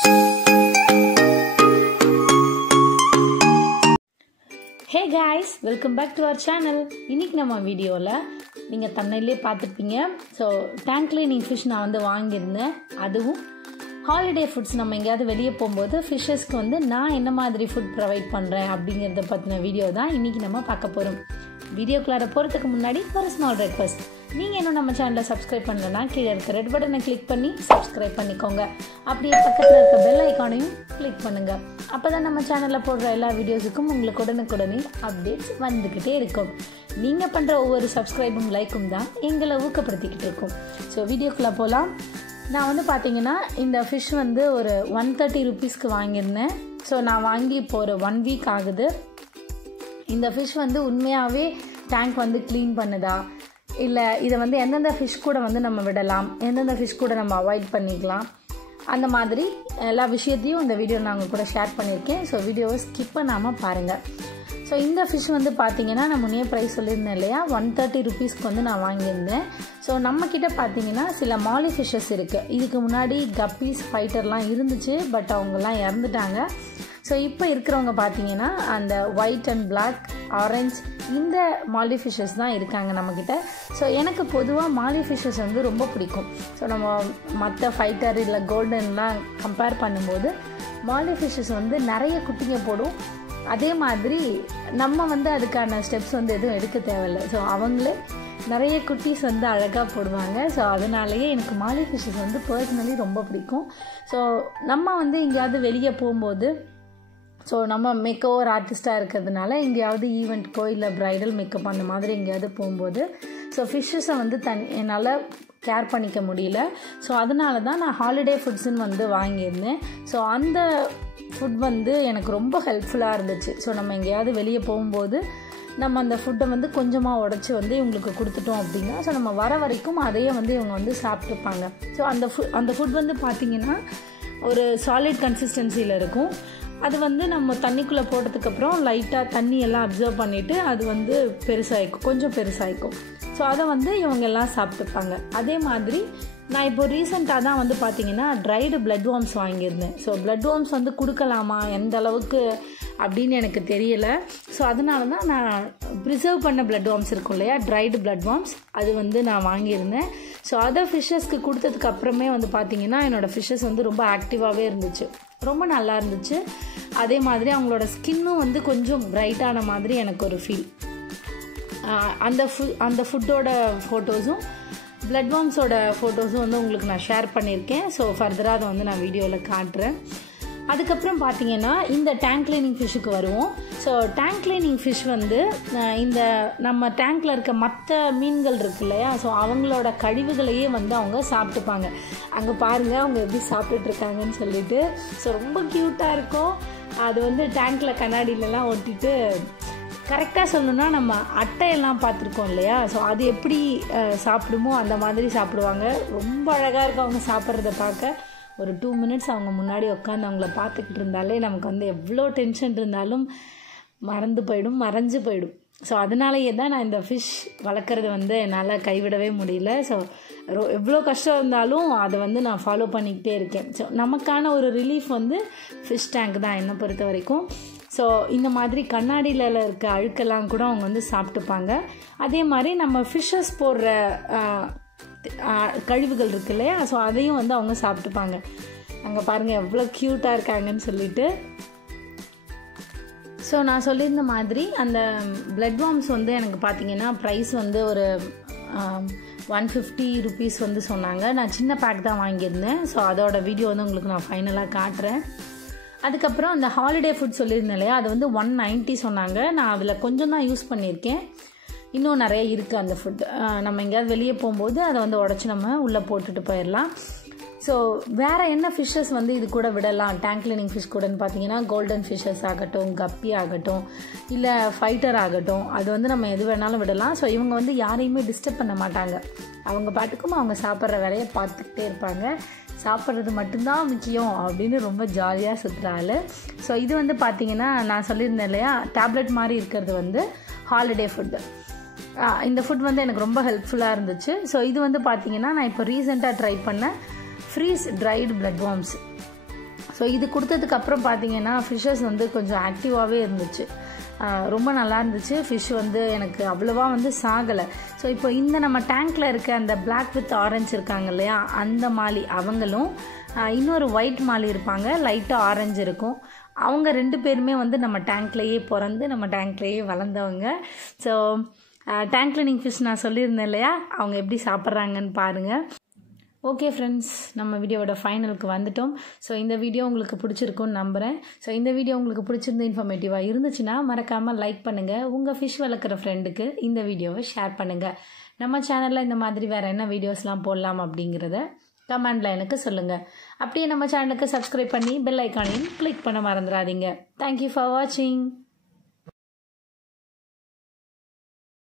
Hey guys, welcome back to our channel. இன்னைக்கு நம்ம வீடியோவில் நீங்கள் தன்னையிலே பார்த்துருப்பீங்க. ஸோ டேங்க் கிளீனிங் ஃபிஷ் நான் வந்து வாங்கியிருந்தேன். அதுவும் ஹாலிடே ஃபுட்ஸ் நம்ம எங்கேயாவது வெளியே போகும்போது ஃபிஷ்ஷஸ்க்கு வந்து நான் என்ன மாதிரி ஃபுட் ப்ரொவைட் பண்ணுறேன் அப்படிங்கிறத பற்றின வீடியோ தான் இன்றைக்கி நம்ம பார்க்க போகிறோம். வீடியோக்குள்ளார போகிறதுக்கு முன்னாடி ஒரு ஸ்மால் ரெக்வஸ்ட். நீங்கள் இன்னும் நம்ம சேனலை சப்ஸ்கிரைப் பண்ணலன்னா கீழே இருக்க ரெட் பட்டனை கிளிக் பண்ணி சப்ஸ்கிரைப் பண்ணிக்கோங்க. அப்படியே பக்கத்தில் இருக்க பெல் ஐக்கானையும் கிளிக் பண்ணுங்கள். அப்போ தான் நம்ம சேனலில் போடுற எல்லா வீடியோஸுக்கும் உங்களுக்கு உடனுக்குடனே அப்டேட்ஸ் வந்துக்கிட்டே இருக்கும். நீங்கள் பண்ணுற ஒவ்வொரு சப்ஸ்கிரைபும் லைக்கும் தான் எங்களை ஊக்கப்படுத்திக்கிட்டு இருக்கும். ஸோ வீடியோக்குள்ளே போகலாம். நான் வந்து பார்த்தீங்கன்னா இந்த ஃபிஷ் வந்து ஒரு 130 rupeesக்கு வாங்கியிருந்தேன். ஸோ நான் வாங்கி இப்போ ஒரு 1 week ஆகுது. இந்த ஃபிஷ் வந்து உண்மையாகவே டேங்க் வந்து க்ளீன் பண்ணுதா, இல்லை இதை வந்து எந்தெந்த ஃபிஷ் கூட வந்து நம்ம விடலாம், எந்தெந்த ஃபிஷ் கூட நம்ம அவாய்ட் பண்ணிக்கலாம், அந்த மாதிரி எல்லா விஷயத்தையும் இந்த வீடியோ நான் உங்கள் கூட ஷேர் பண்ணியிருக்கேன். ஸோ வீடியோவை ஸ்கிப் பண்ணாமல் பாருங்கள். ஸோ இந்த ஃபிஷ் வந்து பார்த்தீங்கன்னா நான் முன்னே ப்ரைஸ் சொல்லியிருந்தேன் இல்லையா, 130 rupeesக்கு வந்து நான் வாங்கியிருந்தேன். ஸோ நம்மக்கிட்ட பார்த்தீங்கன்னா சில மாலி ஃபிஷ்ஷஸ் இருக்குது. இதுக்கு முன்னாடி கப்பீஸ் ஃபைட்டர்லாம் இருந்துச்சு, பட் அவங்கெல்லாம் இறந்துட்டாங்க. ஸோ இப்போ இருக்கிறவங்க பார்த்தீங்கன்னா அந்த ஒயிட் அண்ட் பிளாக், ஆரஞ்ச் இந்த மாலி ஃபிஷ்ஷஸ் தான் இருக்காங்க நம்மக்கிட்ட. ஸோ எனக்கு பொதுவாக மாலி ஃபிஷ்ஷஸ் வந்து ரொம்ப பிடிக்கும். ஸோ நம்ம மற்ற ஃபைட்டர் இல்லை கோல்டன்லாம் கம்பேர் பண்ணும்போது மாலி ஃபிஷ்ஷஸ் வந்து நிறைய குட்டிங்க போடும். அதே மாதிரி நம்ம வந்து அதுக்கான ஸ்டெப்ஸ் வந்து எதுவும் எடுக்க தேவையில்லை. ஸோ அவங்களே நிறைய குட்டீஸ் வந்து அழகாக போடுவாங்க. ஸோ அதனாலேயே எனக்கு மாலி ஃபிஷ்ஷஸ் வந்து பர்சனலி ரொம்ப பிடிக்கும். ஸோ நம்ம வந்து எங்கேயாவது வெளியே போகும்போது, ஸோ நம்ம மேக்கோவர் ஆர்டிஸ்ட்டாக இருக்கிறதுனால எங்கேயாவது ஈவெண்ட்க்கோ இல்லை ப்ரைடல் மேக்கப் அந்த மாதிரி எங்கேயாவது போகும்போது ஸோ ஃபிஷ்ஷஸை வந்து என்னால் கேர் பண்ணிக்க முடியல. ஸோ அதனால தான் நான் ஹாலிடே ஃபுட்ஸுன்னு வந்து வாங்கியிருந்தேன். ஸோ அந்த ஃபுட் வந்து எனக்கு ரொம்ப ஹெல்ப்ஃபுல்லாக இருந்துச்சு. ஸோ நம்ம எங்கேயாவது வெளியே போகும்போது நம்ம அந்த ஃபுட்டை வந்து கொஞ்சமாக உடச்சி வந்து இவங்களுக்கு கொடுத்துட்டோம் அப்படின்னா, ஸோ நம்ம வர வரைக்கும் அதையே வந்து இவங்க வந்து சாப்பிட்டுப்பாங்க. ஸோ அந்த ஃபுட் வந்து பார்த்திங்கன்னா ஒரு சாலிட் கன்சிஸ்டன்சியில் இருக்கும். அது வந்து நம்ம தண்ணிக்குள்ளே போட்டதுக்கப்புறம் லைட்டாக தண்ணி எல்லாம் அப்சர்வ் பண்ணிவிட்டு அது வந்து பெருசாகிக்கும், கொஞ்சம் பெருசாகிக்கும். ஸோ அதை வந்து இவங்க எல்லாம் சாப்பிட்டுப்பாங்க. அதே மாதிரி நான் இப்போ ரீசெண்டாக தான் வந்து பார்த்திங்கன்னா ட்ரைடு பிளட் வார்ம்ஸ் வாங்கியிருந்தேன். ஸோ பிளட் வார்ம்ஸ் வந்து கொடுக்கலாமா, எந்த அளவுக்கு அப்படின்னு எனக்கு தெரியலை. ஸோ அதனால தான் நான் ப்ரிசர்வ் பண்ண பிளட் வார்ம்ஸ் இருக்கும் இல்லையா, ட்ரைடு பிளட் வார்ம்ஸ், அது வந்து நான் வாங்கியிருந்தேன். ஸோ அதை ஃபிஷ்ஷஸ்க்கு கொடுத்ததுக்கு அப்புறமே வந்து பார்த்திங்கன்னா என்னோடய ஃபிஷ்ஷஸ் வந்து ரொம்ப ஆக்டிவாகவே இருந்துச்சு, ரொம்ப நல்லா இருந்துச்சு. அதே மாதிரி அவங்களோட ஸ்கின்னும் வந்து கொஞ்சம் பிரைட்டான மாதிரி எனக்கு ஒரு ஃபீல். அந்த ஃபுட்டோட ஃபோட்டோஸும் பிளட் வார்ம்ஸோட ஃபோட்டோஸும் வந்து உங்களுக்கு நான் ஷேர் பண்ணியிருக்கேன். ஸோ ஃபர்தராக அதை வந்து நான் வீடியோவில் காட்டுறேன். அதுக்கப்புறம் பார்த்தீங்கன்னா இந்த டேங்க் கிளீனிங் ஃபிஷ்ஷுக்கு வருவோம். ஸோ டேங்க் கிளீனிங் ஃபிஷ் வந்து இந்த நம்ம டேங்க்கில் இருக்க மற்ற மீன்கள் இருக்கு இல்லையா, ஸோ அவங்களோட கழிவுகளையே வந்து அவங்க சாப்பிட்டுப்பாங்க. அங்கே பாருங்கள் அவங்க எப்படி சாப்பிட்டுட்ருக்காங்கன்னு சொல்லிட்டு. ஸோ ரொம்ப க்யூட்டாக இருக்கும். அது வந்து டேங்க்கில் கண்ணாடியிலலாம் ஒட்டிட்டு, கரெக்டாக சொல்லணுன்னா நம்ம அட்டையெல்லாம் பார்த்துருக்கோம் இல்லையா, ஸோ அது எப்படி சாப்பிடுமோ அந்த மாதிரி சாப்பிடுவாங்க. ரொம்ப அழகாக இருக்கும் அவங்க சாப்பிட்றத பார்க்க. ஒரு 2 minutes அவங்க முன்னாடி உட்காந்து அவங்கள பார்த்துக்கிட்டு இருந்தாலே நமக்கு வந்து எவ்வளோ டென்ஷன் இருந்தாலும் மறைஞ்சு போயிடும். ஸோ அதனாலேயே தான் நான் இந்த ஃபிஷ் வளர்க்குறது வந்து என்னால் கைவிடவே முடியல. ஸோ எவ்வளோ கஷ்டம் இருந்தாலும் அதை வந்து நான் ஃபாலோ பண்ணிக்கிட்டே இருக்கேன். ஸோ நமக்கான ஒரு ரிலீஃப் வந்து ஃபிஷ் டேங்க் தான் என்னை பொறுத்த வரைக்கும். ஸோ இந்த மாதிரி கண்ணாடியில் இருக்க அழுக்கெல்லாம் கூட அவங்க வந்து சாப்பிட்டுப்பாங்க. அதே மாதிரி நம்ம ஃபிஷ்ஷஸ் போடுற கழிவுகள் இருக்கு இல்லையா, ஸோ அதையும் வந்து அவங்க சாப்பிட்டுப்பாங்க. அங்கே பாருங்கள் எவ்வளோ க்யூட்டாக இருக்காங்கன்னு சொல்லிட்டு. ஸோ நான் சொல்லியிருந்த மாதிரி அந்த பிளட் வார்ம்ஸ் வந்து எனக்கு பார்த்திங்கன்னா ப்ரைஸ் வந்து ஒரு 150 rupees வந்து சொன்னாங்க. நான் சின்ன பேக் தான் வாங்கியிருந்தேன். ஸோ அதோட வீடியோ வந்து உங்களுக்கு நான் ஃபைனலாக காட்டுறேன். அதுக்கப்புறம் அந்த ஹாலிடே ஃபுட் சொல்லியிருந்தேன் இல்லையா, அது வந்து 190 சொன்னாங்க. நான் அதில் கொஞ்சம் தான் யூஸ் பண்ணியிருக்கேன். இன்னும் நிறைய இருக்குது அந்த ஃபுட். நம்ம எங்கேயாவது வெளியே போகும்போது அதை வந்து உடச்சி நம்ம உள்ளே போட்டுட்டு போயிடலாம். ஸோ வேறு என்ன ஃபிஷ்ஷஸ் வந்து இது கூட விடலாம் டேங்க் கிளீனிங் ஃபிஷ் கூடன்னு பார்த்தீங்கன்னா, கோல்டன் ஃபிஷ்ஷஸ் ஆகட்டும், கப்பி ஆகட்டும், இல்லை ஃபைட்டர் ஆகட்டும், அது வந்து நம்ம எது வேணாலும் விடலாம். ஸோ இவங்க வந்து யாரையுமே டிஸ்டர்ப் பண்ண மாட்டாங்க. அவங்க பாட்டுக்கும் அவங்க சாப்பிட்ற வேலையை பார்த்துக்கிட்டே இருப்பாங்க. சாப்பிட்றது மட்டும்தான் முக்கியம் அப்படின்னு ரொம்ப ஜாலியாக சுற்றுறாள். ஸோ இது வந்து பார்த்திங்கன்னா நான் சொல்லியிருந்தேன் இல்லையா, டேப்லெட் மாதிரி இருக்கிறது வந்து ஹாலிடே ஃபுட்டு. இந்த ஃபுட் வந்து எனக்கு ரொம்ப ஹெல்ப்ஃபுல்லாக இருந்துச்சு. ஸோ இது வந்து பார்த்திங்கன்னா நான் இப்போ ரீசெண்டாக ட்ரை பண்ண freeze dried blood worms. So இது கொடுத்ததுக்கப்புறம் பார்த்தீங்கன்னா ஃபிஷ்ஷஸ் வந்து கொஞ்சம் ஆக்டிவாகவே இருந்துச்சு. ரொம்ப நல்லா இருந்துச்சு. ஃபிஷ் வந்து எனக்கு அவ்வளோவா வந்து சாகலை. ஸோ இப்போ இந்த நம்ம டேங்க்கில் இருக்க அந்த பிளாக் வித் ஆரஞ்சு இருக்காங்க இல்லையா, அந்த மாலி அவங்களும் இன்னொரு ஒயிட் மாலி இருப்பாங்க, லைட்டாக ஆரஞ்சு இருக்கும். அவங்க 2 பேருமே வந்து நம்ம டேங்க்லேயே பிறந்து நம்ம டேங்க்லேயே வளர்ந்தவங்க. ஸோ டேங்க் கிளீனிங் ஃபிஷ் நான் சொல்லியிருந்தேன் இல்லையா, அவங்க எப்படி சாப்பிட்றாங்கன்னு பாருங்கள். ஓகே ஃப்ரெண்ட்ஸ், நம்ம வீடியோவோட ஃபைனலுக்கு வந்துட்டோம். ஸோ இந்த வீடியோ உங்களுக்கு பிடிச்சிருக்குன்னு நம்புகிறேன். ஸோ இந்த வீடியோ உங்களுக்கு பிடிச்சிருந்து இன்ஃபர்மேட்டிவாக இருந்துச்சுன்னா மறக்காமல் லைக் பண்ணுங்கள். உங்கள் ஃபிஷ் வளர்க்குற ஃப்ரெண்டுக்கு இந்த வீடியோவை ஷேர் பண்ணுங்கள். நம்ம சேனலில் இந்த மாதிரி வேறு என்ன வீடியோஸ்லாம் போடலாம் அப்படிங்கிறத கமெண்டில் எனக்கு சொல்லுங்கள். அப்படியே நம்ம சேனலுக்கு சப்ஸ்கிரைப் பண்ணி பெல் ஐக்கானையும் கிளிக் பண்ண மறந்துடாதீங்க. தேங்க்யூ ஃபார் வாட்சிங்.